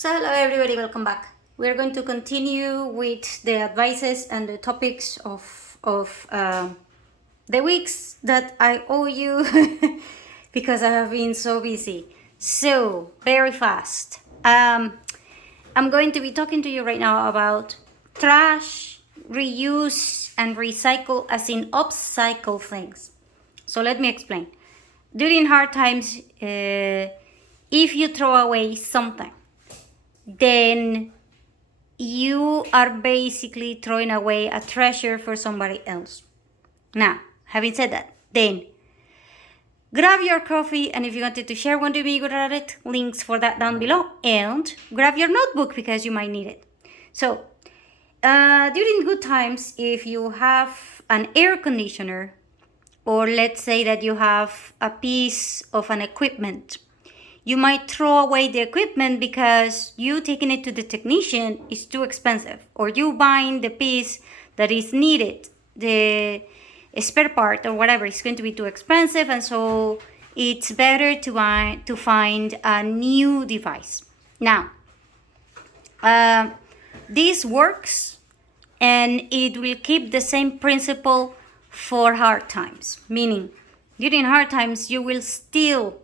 So hello everybody, welcome back. We're going to continue with the advices and the topics of the weeks that I owe you because I have been so busy. So very fast. I'm going to be talking to you right now about trash, reuse, and recycle, as in upcycle things. So let me explain. During hard times, if you throw away something, then you are basically throwing away a treasure for somebody else. Now, having said that, then grab your coffee, and if you wanted to share one to be good at it, links for that down below, and grab your notebook because you might need it. So, during good times, if you have an air conditioner, or let's say that you have a piece of an equipment, you might throw away the equipment because you taking it to the technician is too expensive, or you buying the piece that is needed, the spare part or whatever, is going to be too expensive, and so it's better to find a new device. Now, this works, and it will keep the same principle for hard times, meaning during hard times you will still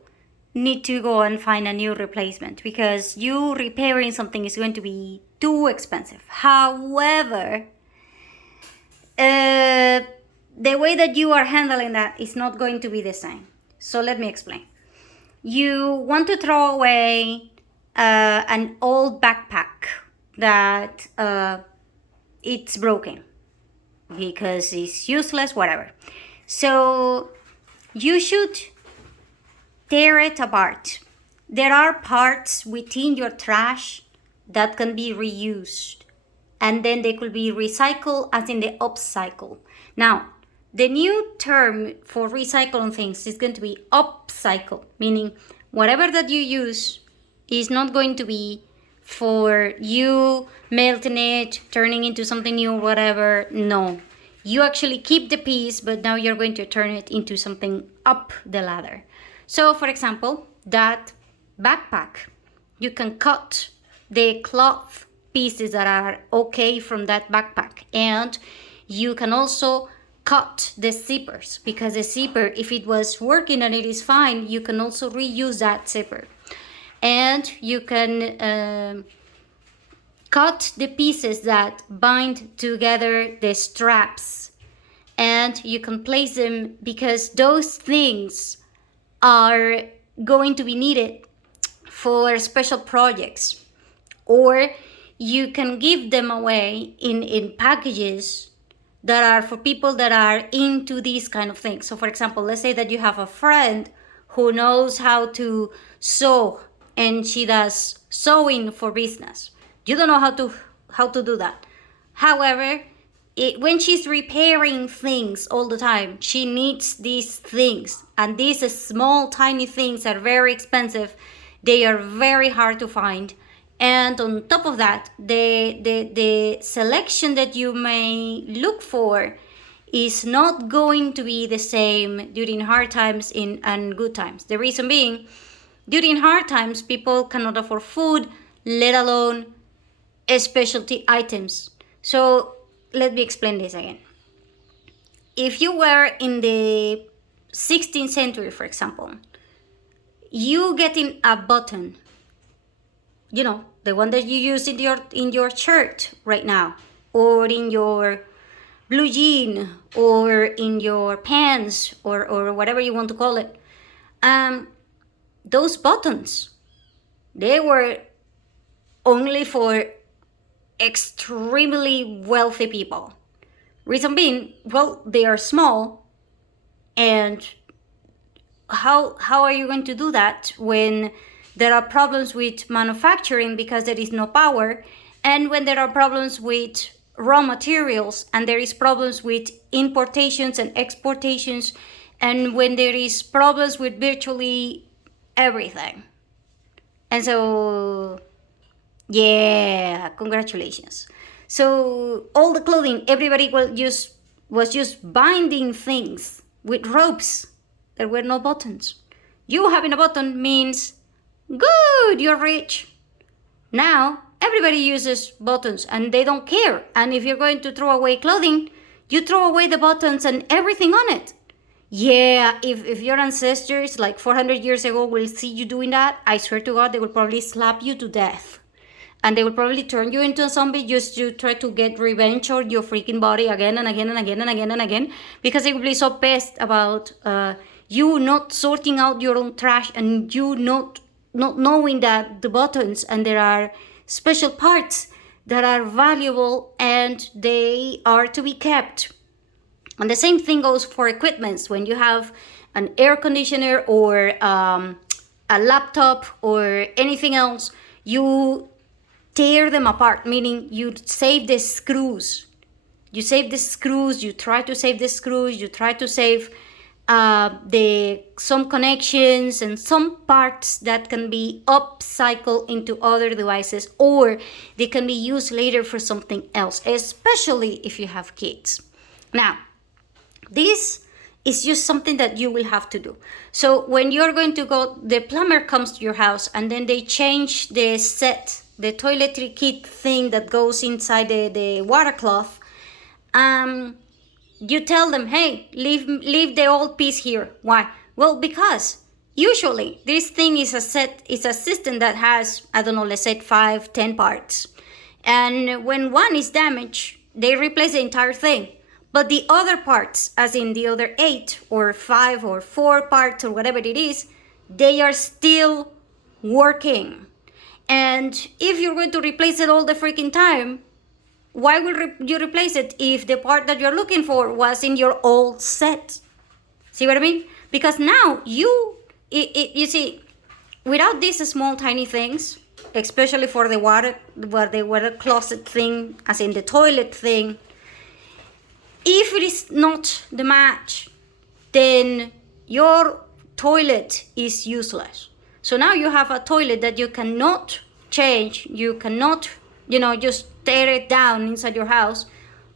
need to go and find a new replacement because you repairing something is going to be too expensive. However, the way that you are handling that is not going to be the same. So let me explain. You want to throw away an old backpack that it's broken because it's useless, whatever. So you should tear it apart. There are parts within your trash that can be reused, and then they could be recycled, as in the upcycle. Now, the new term for recycling things is going to be upcycle, meaning whatever that you use is not going to be for you melting it, turning into something new, whatever. No, you actually keep the piece, but now you're going to turn it into something up the ladder. So, for example, that backpack, you can cut the cloth pieces that are okay from that backpack, and you can also cut the zippers, because the zipper, if it was working and it is fine, you can also reuse that zipper. And you can cut the pieces that bind together the straps, and you can place them, because those things are going to be needed for special projects. Or you can give them away in packages that are for people that are into these kind of things. So for example, let's say that you have a friend who knows how to sew, and she does sewing for business. You don't know how to do that. However, when she's repairing things all the time, she needs these things, and these small tiny things are very expensive. They are very hard to find, and on top of that, the selection that you may look for is not going to be the same during hard times and good times. The reason being, during hard times, people cannot afford food, let alone specialty items. So let me explain this again. If you were in the 16th century, for example, you getting a button, the one that you use in your shirt right now, or in your blue jean, or in your pants, or whatever you want to call it. Those buttons, they were only for extremely wealthy people. Reason being, well, they are small, and how are you going to do that when there are problems with manufacturing because there is no power, and when there are problems with raw materials, and there is problems with importations and exportations, and when there is problems with virtually everything? And so, yeah, congratulations. So all the clothing, everybody was just binding things with ropes. There were no buttons. You having a button means good, you're rich. Now, everybody uses buttons and they don't care. And if you're going to throw away clothing, you throw away the buttons and everything on it. Yeah, if your ancestors like 400 years ago will see you doing that, I swear to God, they will probably slap you to death. And they will probably turn you into a zombie just to try to get revenge on your freaking body again and again and again and again and again. Because they will be so pissed about you not sorting out your own trash and you not knowing that the buttons and there are special parts that are valuable and they are to be kept. And the same thing goes for equipments. When you have an air conditioner or a laptop or anything else, you tear them apart, meaning you save the screws. You save the screws, you try to save the screws, you try to save some connections and some parts that can be upcycled into other devices, or they can be used later for something else, especially if you have kids. Now, this is just something that you will have to do. So when you're going to go, the plumber comes to your house and then they change the set, the toiletry kit thing that goes inside the water cloth. You tell them, hey, leave the old piece here. Why? Well, because usually this thing is a system that has, I don't know, let's say 5-10 parts. And when one is damaged, they replace the entire thing. But the other parts, as in the other 8 or 5 or 4 parts or whatever it is, they are still working. And if you're going to replace it all the freaking time, why will you replace it if the part that you're looking for was in your old set? See what I mean? Because now you see, without these small tiny things, especially for the water closet thing, as in the toilet thing, if it is not the match, then your toilet is useless. So now you have a toilet that you cannot change, you cannot, just tear it down inside your house,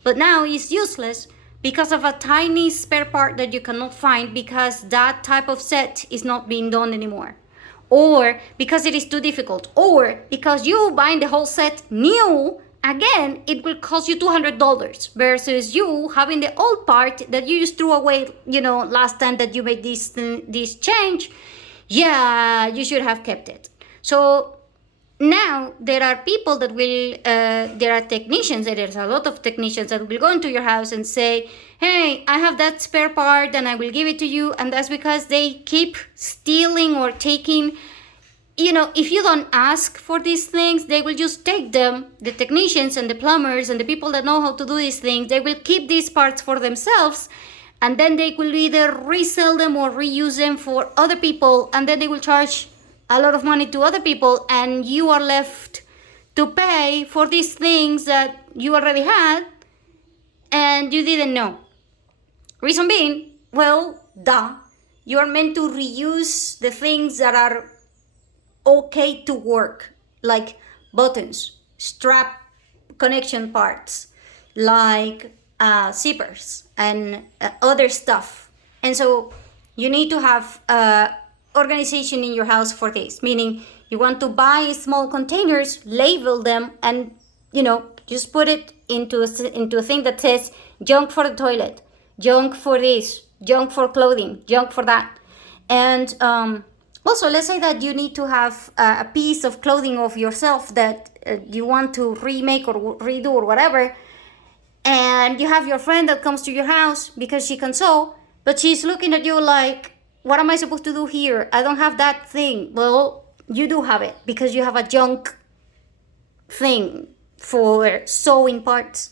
but now it's useless because of a tiny spare part that you cannot find because that type of set is not being done anymore. Or because it is too difficult, or because you buying the whole set new, again, it will cost you $200 versus you having the old part that you just threw away, last time that you made this change. Yeah, you should have kept it. So now there are people that will, there are technicians, there's a lot of technicians that will go into your house and say, hey, I have that spare part and I will give it to you. And that's because they keep stealing or taking, if you don't ask for these things, they will just take them. The technicians and the plumbers and the people that know how to do these things, they will keep these parts for themselves. And then they will either resell them or reuse them for other people. And then they will charge a lot of money to other people. And you are left to pay for these things that you already had and you didn't know. Reason being, well, you are meant to reuse the things that are okay to work, like buttons, strap connection parts, like zippers and other stuff. And so you need to have organization in your house for this, meaning you want to buy small containers, label them, and just put it into a thing that says junk for the toilet, junk for this, junk for clothing, junk for that. And also, let's say that you need to have a piece of clothing of yourself that you want to remake or redo or whatever, and you have your friend that comes to your house because she can sew, but she's looking at you like, what am I supposed to do here? I don't have that thing. Well, you do have it because you have a junk thing for sewing parts.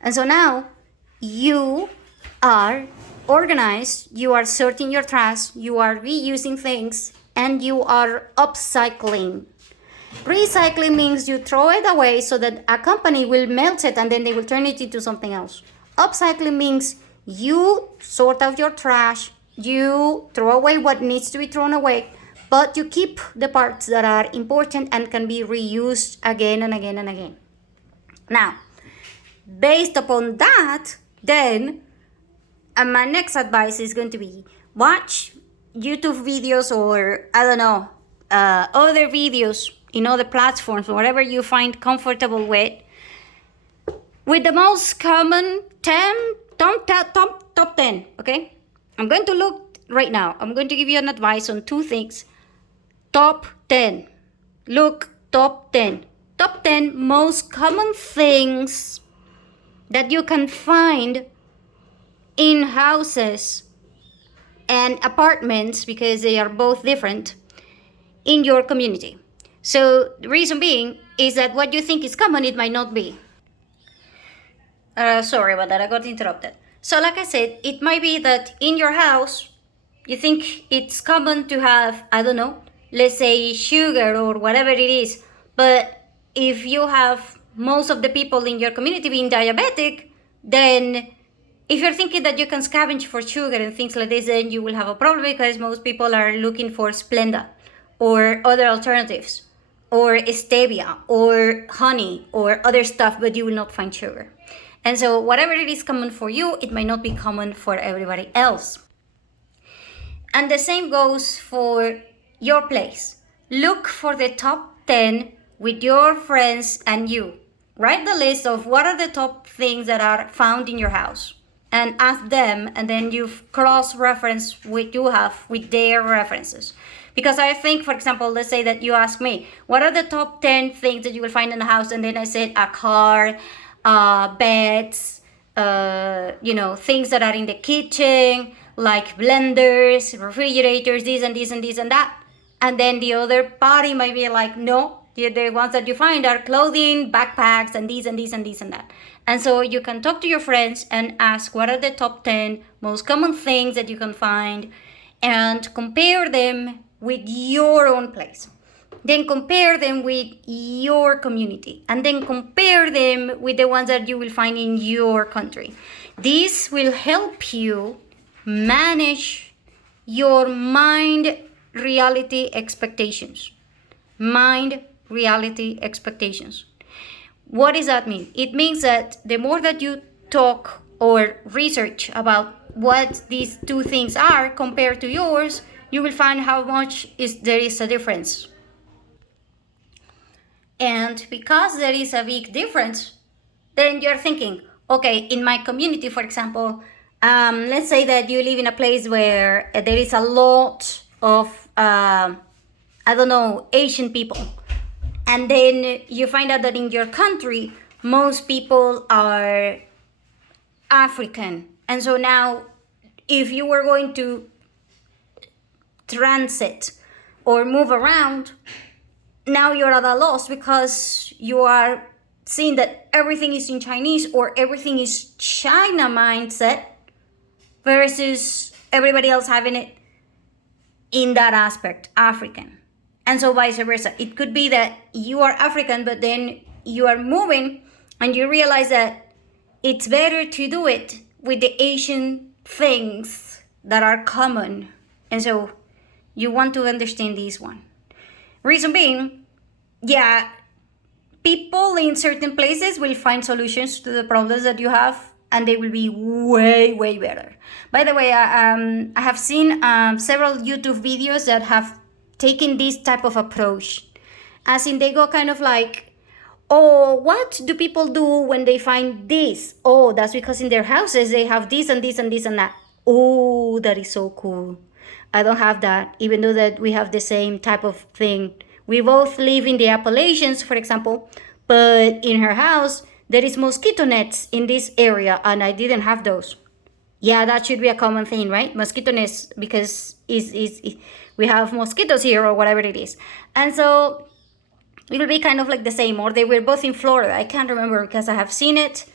And so now you are organized, you are sorting your trash, you are reusing things, and you are upcycling. Recycling means you throw it away so that a company will melt it and then they will turn it into something else. Upcycling means you sort out your trash, you throw away what needs to be thrown away, but you keep the parts that are important and can be reused again and again and again. Now, based upon that, then my next advice is going to be watch YouTube videos or, I don't know, other videos in other platforms, whatever you find comfortable with the most common 10, top 10, okay? I'm going to look right now. I'm going to give you an advice on 2 things. Top 10. Look, top 10. Top 10 most common things that you can find in houses and apartments, because they are both different, in your community. So the reason being is that what you think is common, it might not be. Sorry about that, I got interrupted. So like I said, it might be that in your house, you think it's common to have, I don't know, let's say sugar or whatever it is. But if you have most of the people in your community being diabetic, then if you're thinking that you can scavenge for sugar and things like this, then you will have a problem, because most people are looking for Splenda or other alternatives, or stevia or honey or other stuff, but you will not find sugar. And so whatever it is common for you, it might not be common for everybody else. And the same goes for your place. Look for the top 10 with your friends and you. Write the list of what are the top things that are found in your house, and ask them, and then you cross-reference what you have with their references. Because I think, for example, let's say that you ask me, what are the top 10 things that you will find in the house? And then I said a car, beds, things that are in the kitchen, like blenders, refrigerators, this and this and this and that. And then the other party might be like, no, the ones that you find are clothing, backpacks, and this and this and this and that. And so you can talk to your friends and ask what are the top 10 most common things that you can find, and compare them with your own place. Then compare them with your community, and then compare them with the ones that you will find in your country. This will help you manage your mind reality expectations. Mind reality expectations. What does that mean? It means that the more that you talk or research about what these 2 things are compared to yours, you will find how much there is a difference. And because there is a big difference, then you're thinking, okay, in my community, for example, let's say that you live in a place where there is a lot of, Asian people. And then you find out that in your country, most people are African. And so now, if you were going to transit or move around, now you're at a loss, because you are seeing that everything is in Chinese or everything is China mindset, versus everybody else having it in that aspect, African. And so vice versa. It could be that you are African, but then you are moving and you realize that it's better to do it with the Asian things that are common. And so you want to understand this one. Reason being, yeah, people in certain places will find solutions to the problems that you have, and they will be way, way better. By the way, I have seen several YouTube videos that have taken this type of approach. As in, they go kind of like, oh, what do people do when they find this? Oh, that's because in their houses they have this and this and this and that. Oh, that is so cool. I don't have that, even though that we have the same type of thing. We both live in the Appalachians, for example, but in her house, there is mosquito nets in this area, and I didn't have those. Yeah, that should be a common thing, right? Mosquito nets, because we have mosquitoes here or whatever it is. And so it will be kind of like the same, or they were both in Florida. I can't remember, because I have seen it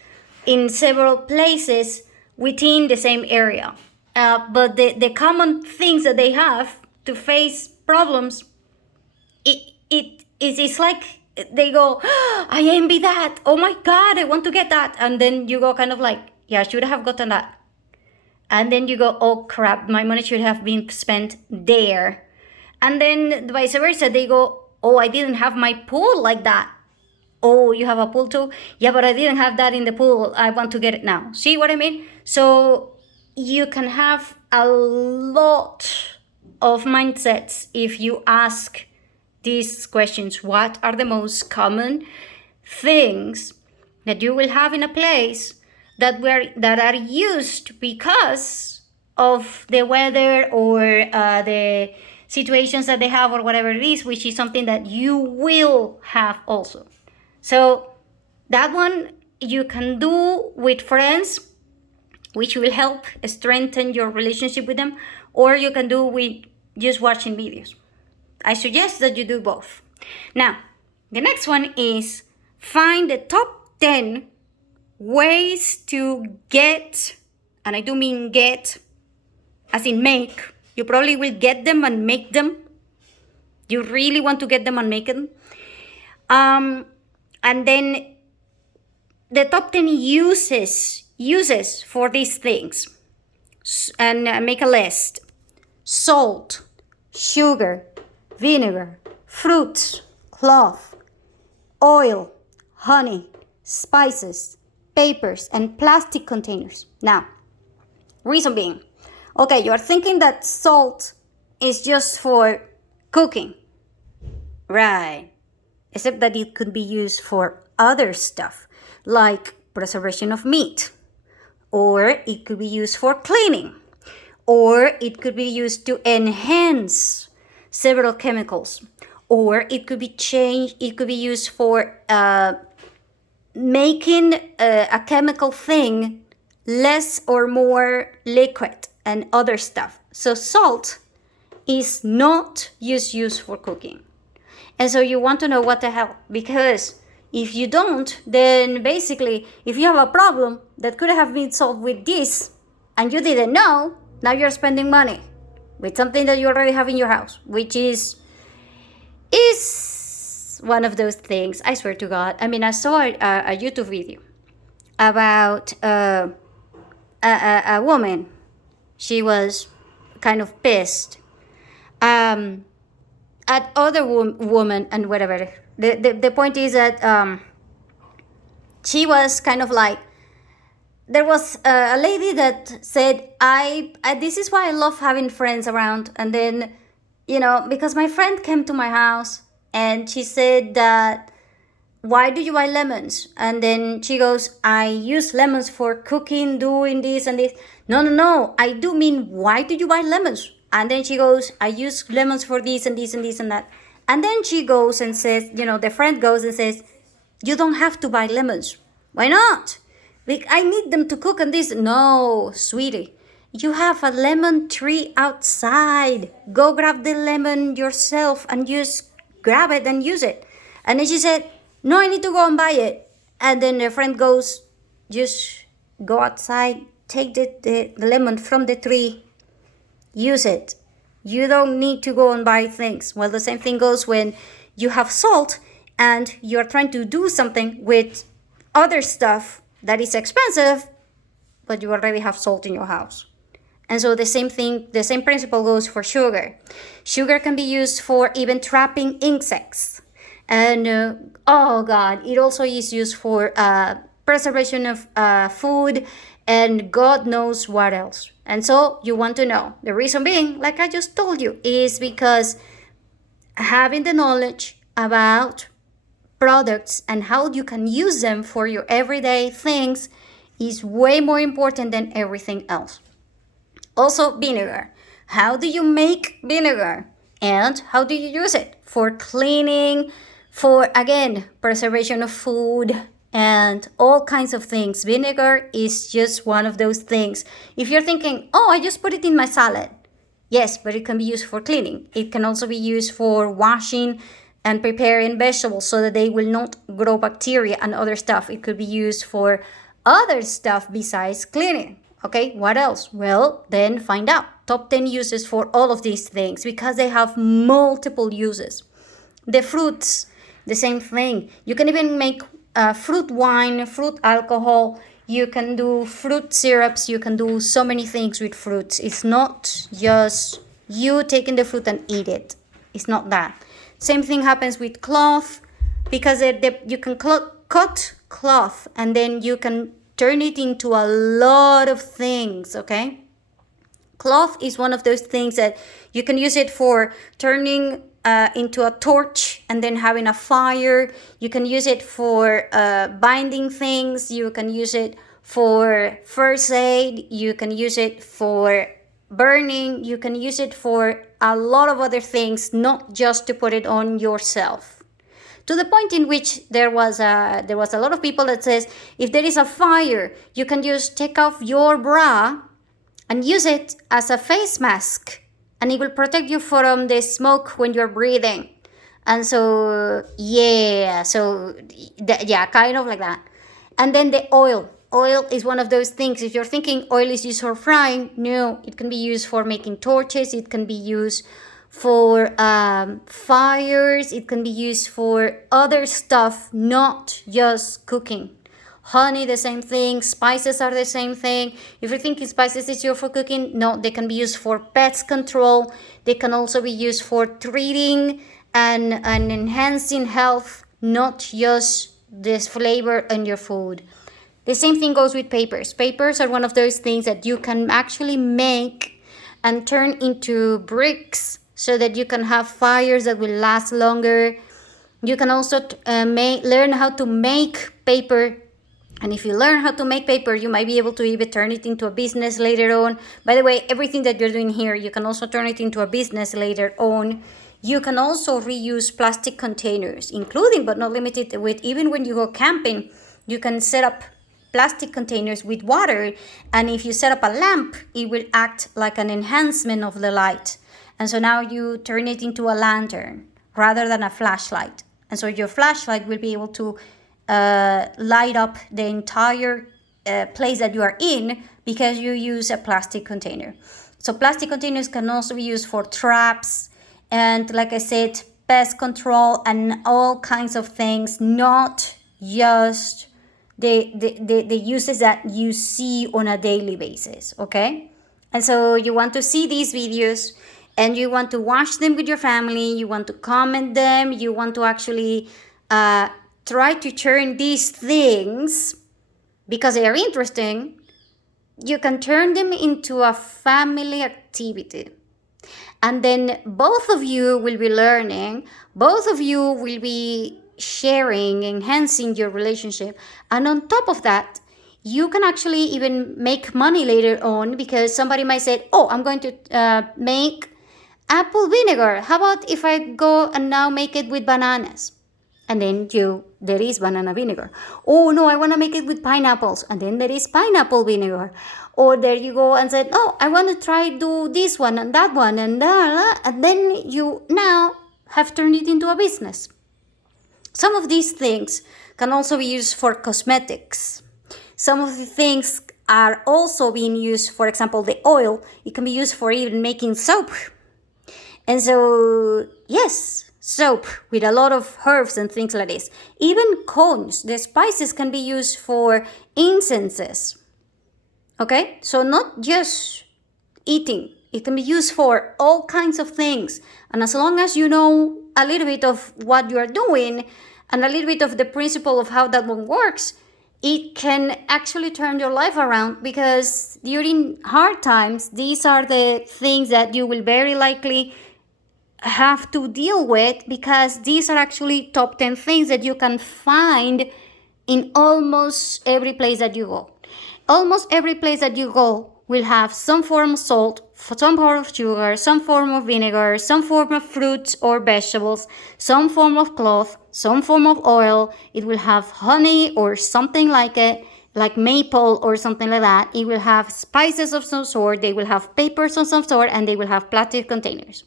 in several places within the same area. But the common things that they have to face problems, it's like they go, oh, I envy that. Oh my God, I want to get that. And then you go kind of like, yeah, I should have gotten that. And then you go, oh crap, my money should have been spent there. And then vice versa, they go, oh, I didn't have my pool like that. Oh, you have a pool too? Yeah, but I didn't have that in the pool. I want to get it now. See what I mean? So you can have a lot of mindsets if you ask these questions. What are the most common things that you will have in a place that are used because of the weather or the situations that they have or whatever it is, which is something that you will have also. So that one you can do with friends, which will help strengthen your relationship with them, or you can do with just watching videos. I suggest that you do both. Now, the next one is find the top 10 ways to get, and I do mean get, as in make. You probably will get them and make them. You really want to get them and make them. And then the top 10 uses for these things. And make a list. Salt, sugar, vinegar, fruits, cloth, oil, honey, spices, papers, and plastic containers. Now, reason being, okay, you are thinking that salt is just for cooking. Right. Except that it could be used for other stuff, like preservation of meat. Or it could be used for cleaning. Or it could be used to enhance several chemicals. Or it could be used for making a chemical thing less or more liquid and other stuff. So salt is not used for cooking. And so you want to know what the hell, because if you don't, then basically if you have a problem that could have been solved with this and you didn't know, now you're spending money with something that you already have in your house, which is one of those things. I swear to God. I mean, I saw a YouTube video about a woman. She was kind of pissed at other woman and whatever. The point is that she was kind of like, there was a lady that said, I this is why I love having friends around. And then, because my friend came to my house and she said that, why do you buy lemons? And then she goes, I use lemons for cooking, doing this and this. No, I do mean, why do you buy lemons? And then she goes, I use lemons for this and this and this and that. And then she goes and says, the friend goes and says, you don't have to buy lemons. Why not? I need them to cook and this. No, sweetie, you have a lemon tree outside. Go grab the lemon yourself and just grab it and use it. And then she said, no, I need to go and buy it. And then the friend goes, just go outside, take the lemon from the tree, use it. You don't need to go and buy things. Well, the same thing goes when you have salt and you're trying to do something with other stuff that is expensive, but you already have salt in your house. And so the same principle goes for sugar. Sugar can be used for even trapping insects. And, oh God, it also is used for preservation of food and God knows what else. And so you want to know. The reason being, like I just told you, is because having the knowledge about products and how you can use them for your everyday things is way more important than everything else. Also, vinegar. How do you make vinegar? And how do you use it? For cleaning, for, again, preservation of food, and all kinds of things. Vinegar is just one of those things. If you're thinking, oh, I just put it in my salad. Yes, but it can be used for cleaning. It can also be used for washing and preparing vegetables so that they will not grow bacteria and other stuff. It could be used for other stuff besides cleaning. Okay, what else? Well, then find out. Top 10 uses for all of these things because they have multiple uses. The fruits, the same thing. You can even make fruit wine, fruit alcohol. You can do fruit syrups. You can do so many things with fruits. It's not just you taking the fruit and eat it. It's not that. Same thing happens with cloth because you can cut cloth and then you can turn it into a lot of things, okay? Cloth is one of those things that you can use it for turning into a torch and then having a fire. You can use it for binding things. You can use it for first aid. You can use it for burning. You can use it for a lot of other things, not just to put it on yourself. To the point in which there was a lot of people that says, if there is a fire, you can just take off your bra and use it as a face mask, and it will protect you from the smoke when you're breathing. And so, yeah, kind of like that. And then the oil. Oil is one of those things. If you're thinking oil is used for frying, no, it can be used for making torches. It can be used for fires. It can be used for other stuff, not just cooking. Honey, the same thing. Spices are the same thing. If you're thinking spices is used for cooking, no, they can be used for pest control. They can also be used for treating and enhancing health, not just this flavor in your food. The same thing goes with papers. Papers are one of those things that you can actually make and turn into bricks so that you can have fires that will last longer. You can also learn how to make paper. And if you learn how to make paper, you might be able to even turn it into a business later on. By the way, everything that you're doing here, you can also turn it into a business later on. You can also reuse plastic containers, including but not limited with, even when you go camping, you can set up plastic containers with water. And if you set up a lamp, it will act like an enhancement of the light. And so now you turn it into a lantern rather than a flashlight. And so your flashlight will be able to light up the entire place that you are in because you use a plastic container. So plastic containers can also be used for traps and, like I said, pest control and all kinds of things, not just the uses that you see on a daily basis, okay? And so you want to see these videos and you want to watch them with your family, you want to comment them, you want to actually try to turn these things, because they are interesting, you can turn them into a family activity. And then both of you will be learning, both of you will be sharing, enhancing your relationship. And on top of that, you can actually even make money later on, because somebody might say, oh, I'm going to make apple vinegar. How about if I go and now make it with bananas? And then there is banana vinegar. Oh no, I want to make it with pineapples. And then there is pineapple vinegar. Or there you go and said, oh, I want to try do this one and that one and that. And then you now have turned it into a business. Some of these things can also be used for cosmetics. Some of the things are also being used, for example, the oil, it can be used for even making soap. And so, yes, soap with a lot of herbs and things like this. Even cones, the spices can be used for incenses. Okay, so not just eating, it can be used for all kinds of things. And as long as you know a little bit of what you are doing and a little bit of the principle of how that one works, it can actually turn your life around, because during hard times, these are the things that you will very likely have to deal with, because these are actually top 10 things that you can find in almost every place that you go. Almost every place that you go will have some form of salt, some form of sugar, some form of vinegar, some form of fruits or vegetables, some form of cloth, some form of oil. It will have honey or something like it, like maple or something like that. It will have spices of some sort. They will have papers of some sort, and they will have plastic containers.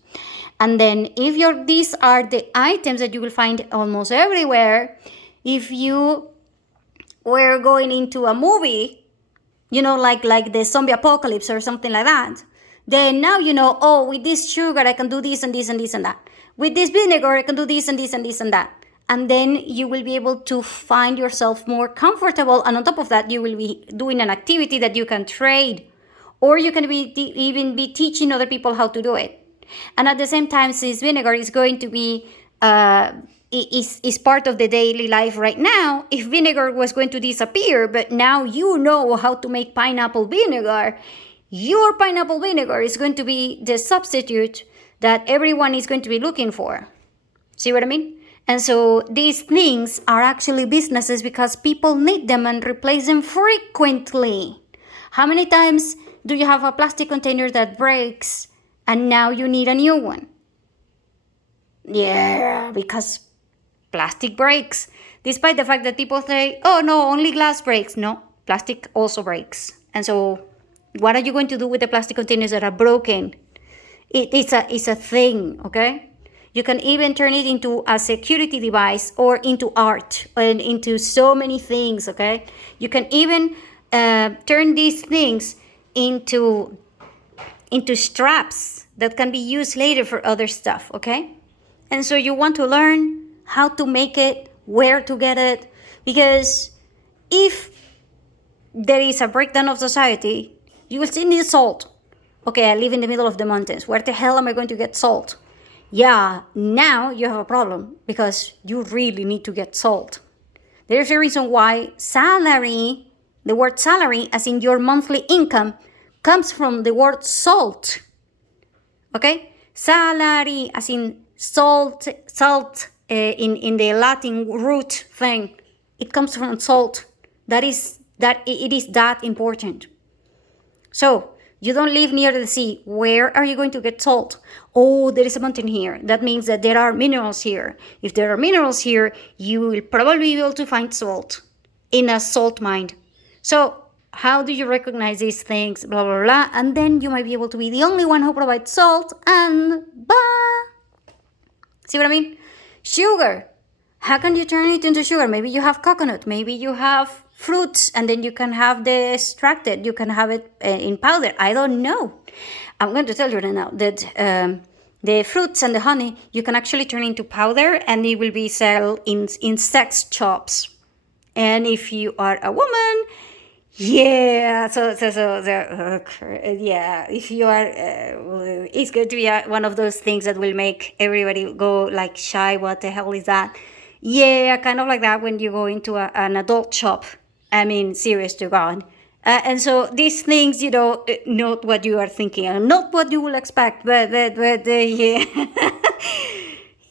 And then if these are the items that you will find almost everywhere, if you were going into a movie, like the zombie apocalypse or something like that, then now you know, oh, with this sugar I can do this and this and this and that. With this vinegar I can do this and this and this and that. And then you will be able to find yourself more comfortable. And on top of that, you will be doing an activity that you can trade, or you can even be teaching other people how to do it. And at the same time, since vinegar is going to be is part of the daily life right now, if vinegar was going to disappear, but now you know how to make pineapple vinegar, your pineapple vinegar is going to be the substitute that everyone is going to be looking for. See what I mean? And so these things are actually businesses because people need them and replace them frequently. How many times do you have a plastic container that breaks and now you need a new one? Yeah, because plastic breaks. Despite the fact that people say, oh no, only glass breaks. No, plastic also breaks. And so what are you going to do with the plastic containers that are broken? It's a thing, okay? You can even turn it into a security device or into art and into so many things, okay? You can even turn these things into straps that can be used later for other stuff, okay? And so you want to learn how to make it, where to get it, because if there is a breakdown of society, you will still need salt. Okay, I live in the middle of the mountains. Where the hell am I going to get salt? Yeah, now you have a problem because you really need to get salt. There's a reason why salary, the word salary, as in your monthly income, comes from the word salt. Okay? Salary, as in salt, in the Latin root thing, it comes from salt. It is that important. So, you don't live near the sea. Where are you going to get salt? Oh, there is a mountain here. That means that there are minerals here. If there are minerals here, you will probably be able to find salt in a salt mine. So, how do you recognize these things? Blah, blah, blah. And then you might be able to be the only one who provides salt and see what I mean? Sugar. How can you turn it into sugar? Maybe you have coconut. Maybe you have fruits, and then you can have the extracted. You can have it in powder. I don't know. I'm going to tell you right now that the fruits and the honey you can actually turn into powder, and it will be sold in sex shops. And if you are a woman, yeah, yeah, if you are, it's going to be one of those things that will make everybody go like shy. What the hell is that? Yeah, kind of like that when you go into an adult shop. I mean, serious to God. And so these things, not what you are thinking, and not what you will expect, but yeah.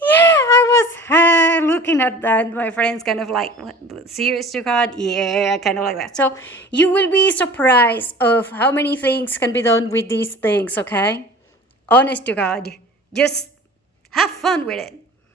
Yeah, I was looking at that. My friends kind of like, what, serious to God? Yeah, kind of like that. So you will be surprised of how many things can be done with these things, okay? Honest to God. Just have fun with it.